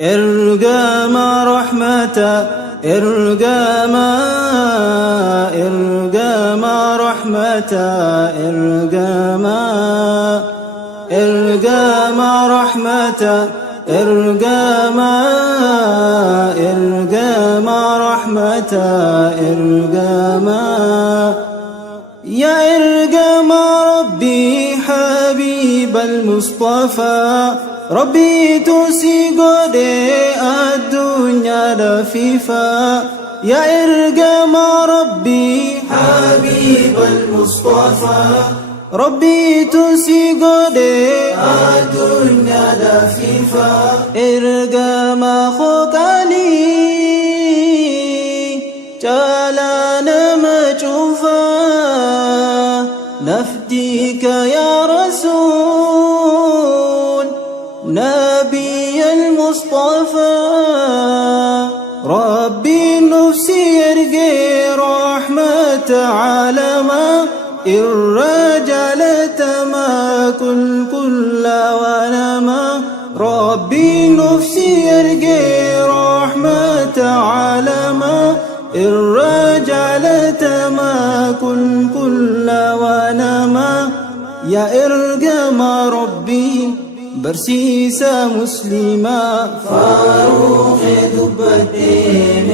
إرجاما رحمة إرجاما رحمة إرجاما رحمة إرجاما رحمة إرجاما يا إرجاما ربي حبيب المصطفى ربي توسي قدي الدنيا لفيفا يا إرجاما ربي حبيب المصطفى ربي توسي قدي الدنيا لفيفا إرجاما خوكالي جالانا مجوفا نفديك يا رسول نبي المصطفى ربي نفسي يرقي رحمة عالما الرجال تما كل ونما ربي نفسي يرقي رحمة عالما الرجال تما كل ونما يا إرجاما ربي برسيسا مسلما فاروق دبتين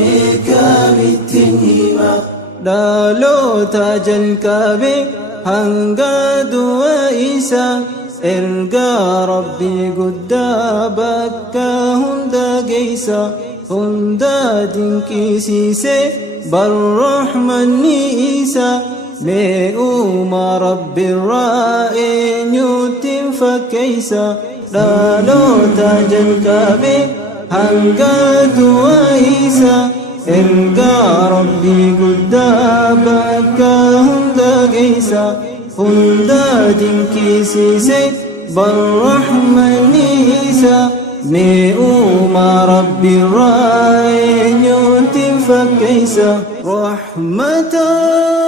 كامتهما دالو تاج الكعبة هنگا دوائسا إرجا ربي قدابك هندا جيسا هندا دنكيسيسي بالرحمن إيسا ميؤوما ربي الرائي نيوتين فكيسا دالو تاج الكعبة هنگا دوائسا إرجا ربي قدابك هندا جيسا هندا دنكيسيسي بالرحمن إيسا ميؤوما ربي الرائي نيوتين فكيسا رحمة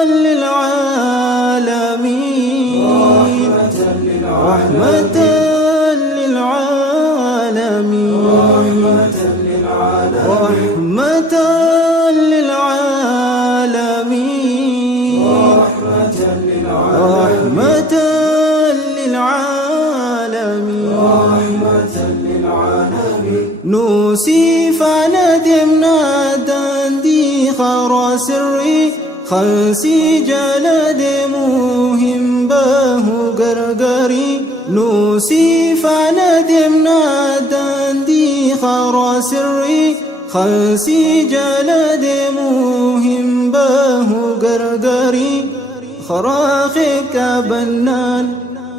للعالمين رحمة للعالمين رحمة للعالمين رحمة للعالمين نوسي فندمنا داندي خرا سري خلسي جلد مهم باه غرغري نوسي فندمنا داندي خرا سري خلسي جلد مهم باه غرغري خراخك بنان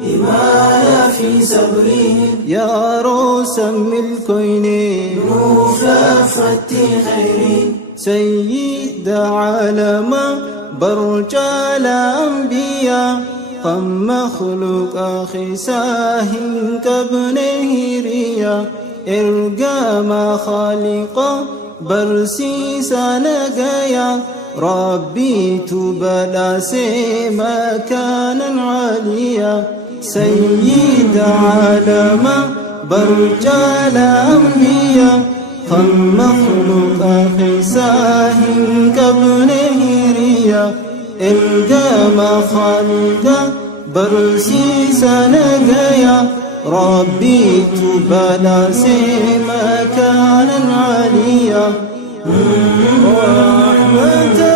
إمايا في صبري يا روسم الكوينين مكافأتي خيري سيد عالما برجال أنبياء قم مخلوق أخي ساهن كابن هيريا إرجاما خالقا برسيسا نجايا ربي تبلا سيما كانا عاليا سيد عالما برجال أنبياء خم مخلوق أخي ساهن كابن هيريا إرجاما خالقا برسيسا نجايا ربي تبلا سيما كانا عاليا رحمة